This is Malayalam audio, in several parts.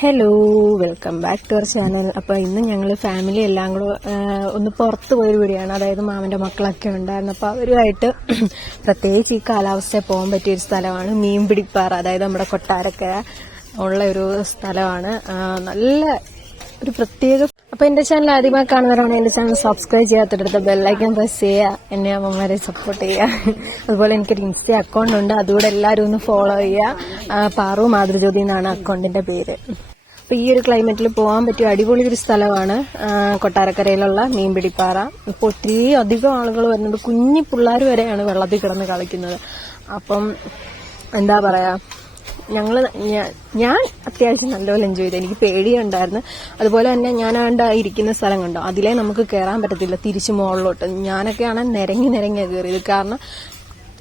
Hello, welcome back to our channel. അപ്പോൾ ഇന്ന് ഞങ്ങൾ ഫാമിലി എല്ലാം കൂടെ ഒന്ന് പുറത്ത് പോയൊരു വീഡിയോയാണ്. അതായത് മാമൻ്റെ മക്കളൊക്കെ ഉണ്ടായിരുന്നു. അപ്പോൾ അവരുമായിട്ട് പ്രത്യേകിച്ച് ഈ കാലാവസ്ഥയിൽ പോകാൻ പറ്റിയൊരു സ്ഥലമാണ് മീൻപിടിപ്പാറ. അതായത് നമ്മുടെ കൊട്ടാരക്കര ഉള്ള ഒരു സ്ഥലമാണ്. നല്ല ഒരു പ്രത്യേക. അപ്പോൾ എൻ്റെ ചാനൽ ആദ്യമായി കാണുന്നവരാണ് എൻ്റെ ചാനൽ സബ്സ്ക്രൈബ് ചെയ്യാത്തടുത്ത് ബെല്ലൈക്കൻ പ്രസ് ചെയ്യുക, എന്നെ അമ്മമാരെ സപ്പോർട്ട് ചെയ്യുക. അതുപോലെ എനിക്കൊരു ഇൻസ്റ്റ അക്കൗണ്ട് ഉണ്ട്, അതുകൂടെ എല്ലാവരും ഒന്ന് ഫോളോ ചെയ്യുക. പാറു മാതൃജ്യോതി എന്നാണ് അക്കൗണ്ടിൻ്റെ പേര്. അപ്പോൾ ഈ ഒരു ക്ലൈമറ്റിൽ പോകാൻ പറ്റിയ അടിപൊളി ഒരു സ്ഥലമാണ് കൊട്ടാരക്കരയിലുള്ള മീൻപിടിപ്പാറ. ഇപ്പോൾ ഒത്തിരി അധികം ആളുകൾ വരുന്നുണ്ട്. കുഞ്ഞി പിള്ളേർ വരെയാണ് വെള്ളത്തിൽ കിടന്ന് കളിക്കുന്നത്. അപ്പം എന്താ പറയുക, ഞാൻ അത്യാവശ്യം നല്ലപോലെ എൻജോയ് ചെയ്തു. എനിക്ക് പേടിയുണ്ടായിരുന്നു. അതുപോലെ തന്നെ ഞാനാണ്ട് ഇരിക്കുന്ന സ്ഥലം കണ്ടോ, അതിലേ നമുക്ക് കയറാൻ പറ്റത്തില്ല തിരിച്ചു മുകളിലോട്ട്. ഞാനൊക്കെയാണ് നിരങ്ങി കയറിയത്. കാരണം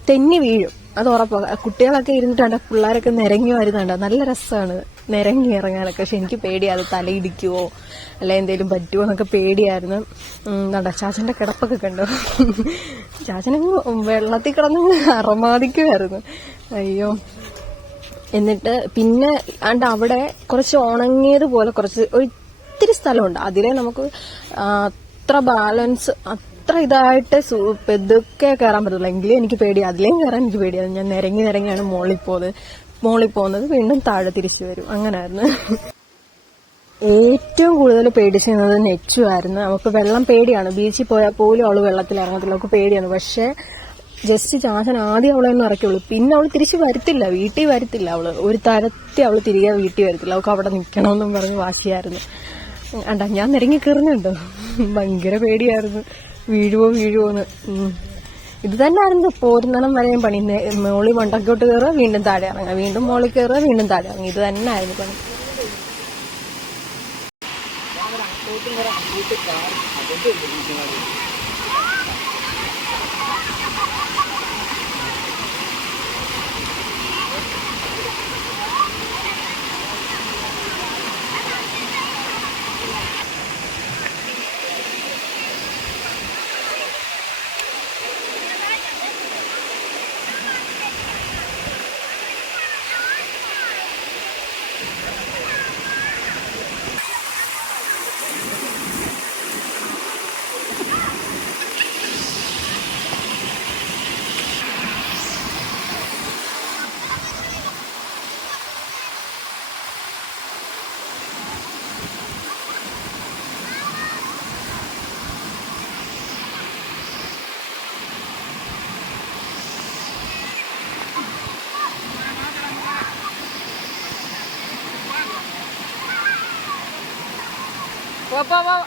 തെന്നി വീഴും, അത് ഉറപ്പാണ്. കുട്ടികളൊക്കെ ഇരുന്നിട്ടുണ്ട്, പിള്ളേരൊക്കെ നിരങ്ങി വരുന്നുണ്ട്. നല്ല രസമാണ് നിരങ്ങി ഇറങ്ങാനൊക്കെ. പക്ഷെ എനിക്ക് പേടിയാണ്, തലയിടിക്കുവോ അല്ലെ എന്തെങ്കിലും പറ്റുമോ എന്നൊക്കെ പേടിയായിരുന്നു. കണ്ടോ ചാച്ചൻ്റെ കിടപ്പൊക്കെ കണ്ടോ, ചാച്ചനങ്ങ് വെള്ളത്തിൽ കിടന്ന് അറമാദിക്കുമായിരുന്നു. അയ്യോ. എന്നിട്ട് പിന്നെ അവിടെ കുറച്ച് ഉണങ്ങിയതുപോലെ ഒത്തിരി സ്ഥലമുണ്ട്. അതിലെ നമുക്ക് അത്ര ബാലൻസ് അത്ര ഇതായിട്ട് പെതുക്കെ കയറാൻ പറ്റില്ല. എങ്കിലും എനിക്ക് പേടിയാണ്, അതിലേയും കയറാൻ എനിക്ക് പേടിയാണ്. ഞാൻ നിരങ്ങിയാണ് മോളിൽ പോകുന്നത്. വീണ്ടും താഴെ തിരിച്ചു വരും. അങ്ങനായിരുന്നു. ഏറ്റവും കൂടുതൽ പേടിച്ചിരുന്നത് നെച്ചു ആയിരുന്നു. അവൾക്ക് വെള്ളം പേടിയാണ്. ബീച്ചിൽ പോയാൽ പോലും അവള് വെള്ളത്തിൽ ഇറങ്ങത്തില്ല, അവൾക്ക് പേടിയാണ്. പക്ഷെ ജസ്റ്റ് ചാച്ചൻ ആദ്യം അവളെ ഒന്ന് ഇറക്കുള്ളൂ. പിന്നെ അവൾ തിരിച്ച് വരത്തില്ല, വീട്ടിൽ വരത്തില്ല. ഒരു തരത്തിൽ അവൾ തിരികെ വീട്ടിൽ വരത്തില്ല. അവൾക്ക് അവിടെ നിൽക്കണമെന്നും പറഞ്ഞ് വാശിയായിരുന്നു. ഞാൻ നിരങ്ങി കയറുന്നുണ്ടോ, ഭയങ്കര പേടിയായിരുന്നു. വീഴുവോന്ന്. ഇത് തന്നെ ആയിരുന്നു പോരുന്നണം വരെയും പണി. മോളി മണ്ടക്കോട്ട് കയറുക, വീണ്ടും താഴെ ഇറങ്ങുക, വീണ്ടും മോളിൽ കയറുക, വീണ്ടും താഴെ ഇറങ്ങുക. ഇത് തന്നെ ആയിരുന്നു പണി.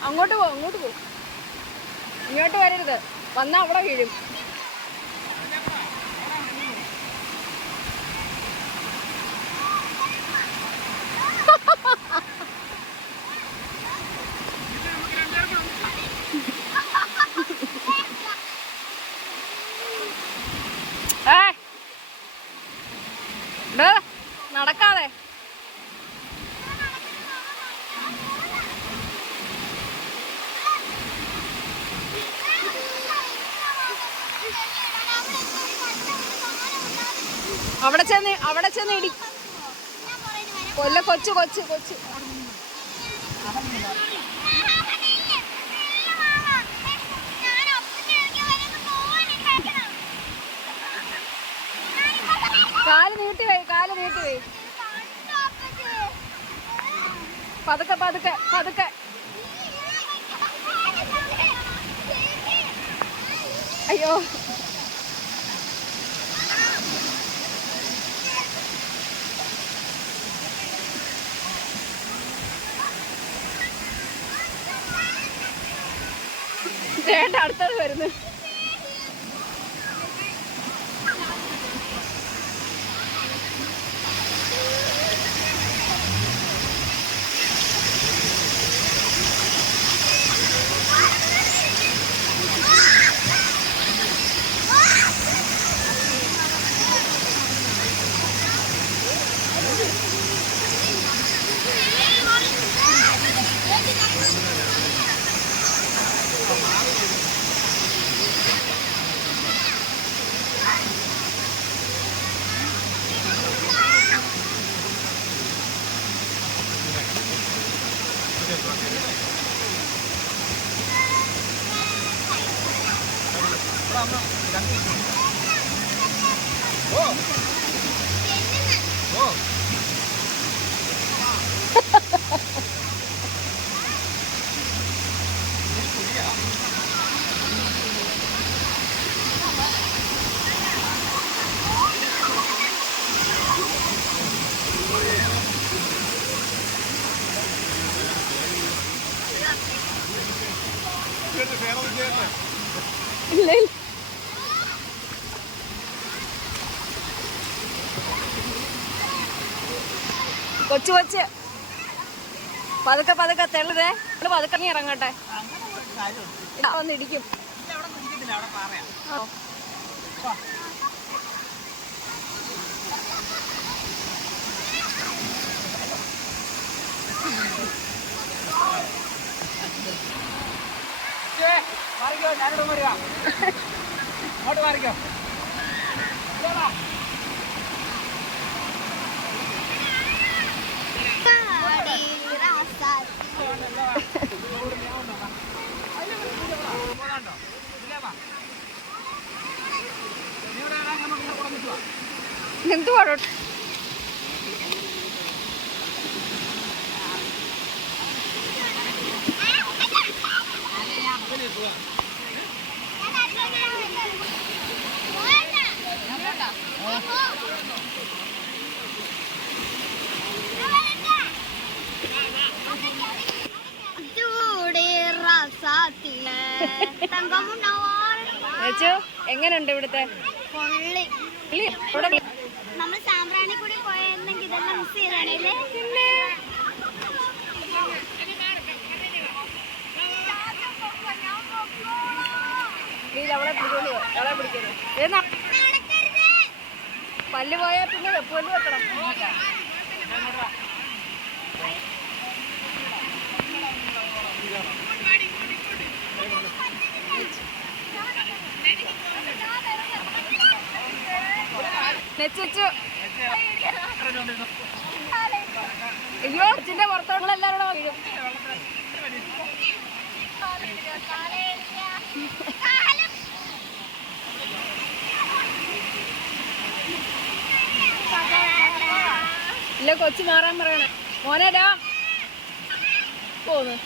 അങ്ങോട്ട് പോ, ഇങ്ങോട്ട് വരരുത്. വന്നാ അവിടെ വീഴും. നടക്കാതെ. അവിടെ ചെന്ന് ഇടി കൊച്ചു കാല് നീട്ടി വേ. പതുക്കെ. അയ്യോ, അടുത്തത് വരുന്നു. ഇല്ല കൊച്ചു കൊച്ച് പതുക്കെ പതുക്കെ തെളിതേ പതുക്കെ ഇറങ്ങട്ടെ വന്നിടിക്കും. ഞാനോട് പറയാ അങ്ങോട്ട് മാറിക്കോ. എന്തുവാടോ എങ്ങനെയുണ്ട് ഇവിടുത്തെ? നമ്മൾ സാമ്പ്രാണി കൂടി പോയെന്നെങ്കിൽ ഇതെല്ലാം മിസ് ചെയ്താണല്ലേ. പല്ല് പോയാൽ പിന്നെ പല്ല് വെക്കണം. അയ്യോ അച്ഛന്റെ പുറത്തോട്ടുള്ള എല്ലാവരും വീഴും. ഇല്ല കൊച്ചു മാറാൻ പറയണേ. മോനേടാ പോന്ന്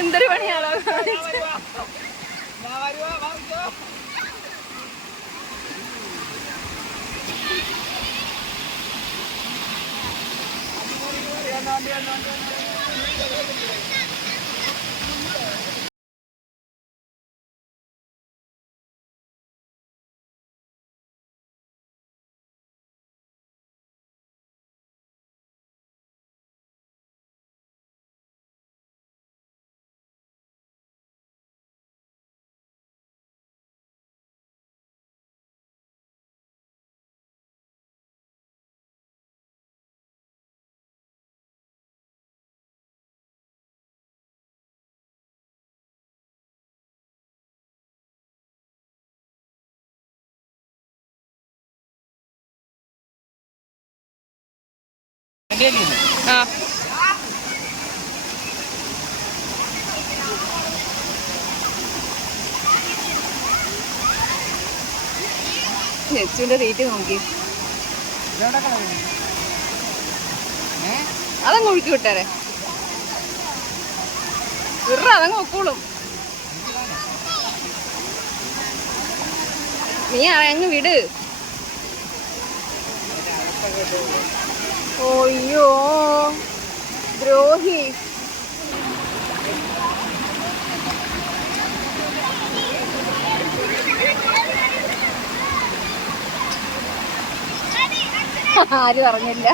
എന്തൊരു പണിയാണോ ആ നെച്ചുവിന്റെ റേറ്റ് നോക്കി അതങ്ങ് ഒഴുക്കി വിട്ടാരെ അതങ്ങ് ഒക്കോളും. നീ അങ്ങ് വിട്. ഓയ്യോ ദ്രോഹി. ആരും അറിഞ്ഞില്ല.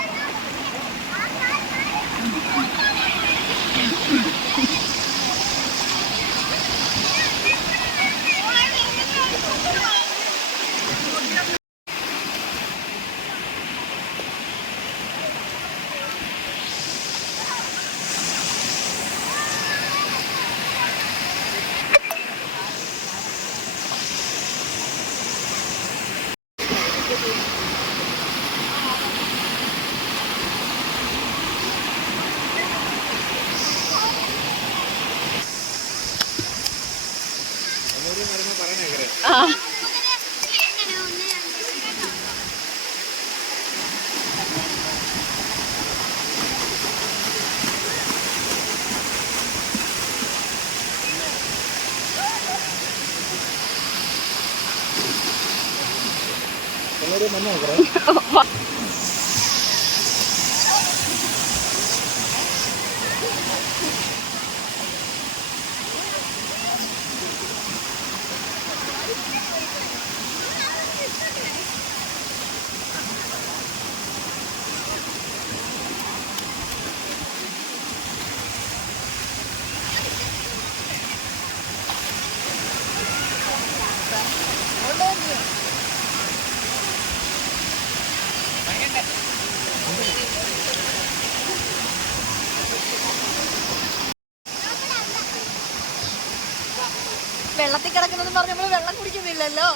വെള്ളത്തിൽ കിടക്കുന്നത് പറഞ്ഞ് നമ്മള് വെള്ളം കുടിക്കുന്നില്ലല്ലോ.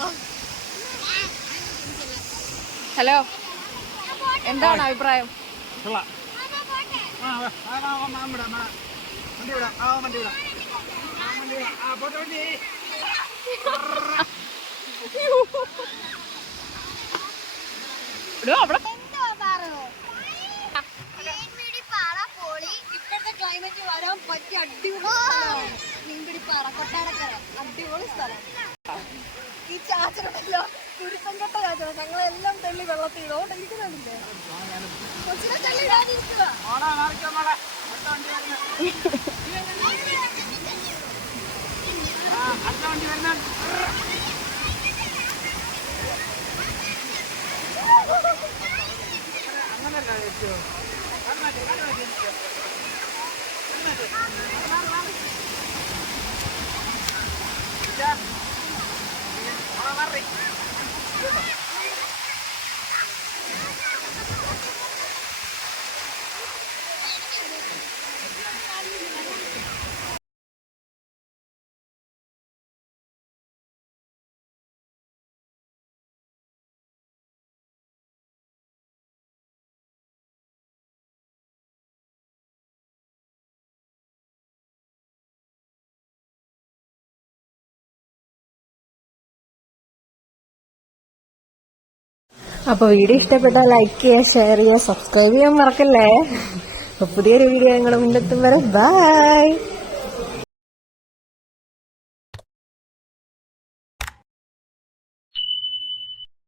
ഹലോ, എന്താണ് അഭിപ്രായം? ഇപ്പോഴത്തെ ക്ലൈമറ്റ് വരാൻ പറ്റിയ അടിപൊളി മീൻപിടിപ്പാറ കൊട്ടാരക്കര, അടിപൊളി സ്ഥലം. ഈ ചാച്ചനല്ലോ കുരുത്തം കെട്ട ചാച്ചന, ഞങ്ങളെല്ലാം തള്ളി വെള്ളത്തിൽ ഇതുകൊണ്ട് ഇരിക്കുന്നില്ലേ, കൊച്ചിനെ തള്ളി ഇടാതിരിക്കുക. അപ്പൊ വീഡിയോ ഇഷ്ടപ്പെട്ടാൽ ലൈക്ക് ചെയ്യുക, ഷെയർ ചെയ്യുക, സബ്സ്ക്രൈബ് ചെയ്യാൻ മറക്കല്ലേ. അപ്പൊ പുതിയൊരു വീഡിയോ ഞങ്ങൾ മുന്നെത്തും വരെ ബൈ.